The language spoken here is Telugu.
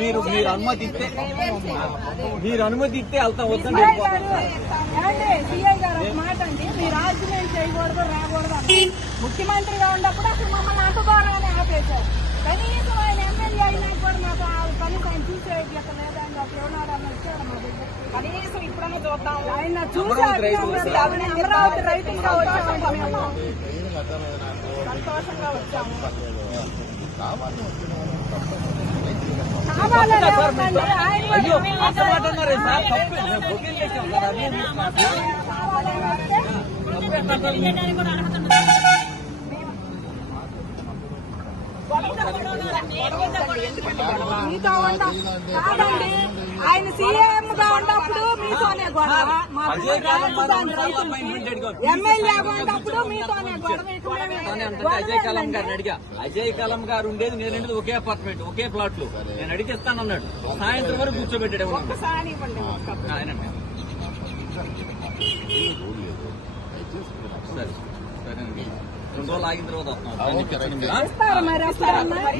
మీరు అనుమతిస్తే వెళ్తాం. వద్దని సీఐ గారు ఒక మాట అండి, మీరు ఆర్గ్యుమెంట్ చేయకూడదు రాకూడదు అంటే ముఖ్యమంత్రిగా ఉన్నప్పుడు అసలు మమ్మల్ని అంటుకోవాలని ఆపేశారు. కనీసం ఆయన ఎమ్మెల్యే అయినా కూడా మాకు కనీసం ఆయన చూసేది అక్కడ లేదండి. అప్పుడు ఎవరైనా వచ్చాడు మా దగ్గర కనీసం ఇప్పుడన్నా చూద్దాం. ఆయన చూసారు అమరావతి రైతులుగా వచ్చామండి, మేము సంతోషంగా వచ్చాము. మీతో కాదండి, ఆయన సీఎం గా ఉన్నప్పుడు మీతోనే గొడవ, ఎమ్మెల్యేగా ఉన్నప్పుడు మీతోనే గొడవ. అజయ్ కలం గారు ఉండేది నేను ఒకే అపార్ట్మెంట్ ఒకే ప్లాట్ లో నేను అడిగిస్తానన్నాడు. సాయంత్రం వరకు కూర్చోబెట్టాడు. సరే సరేనండి, 2 రోజులు ఆగిన తర్వాత వస్తున్నాం.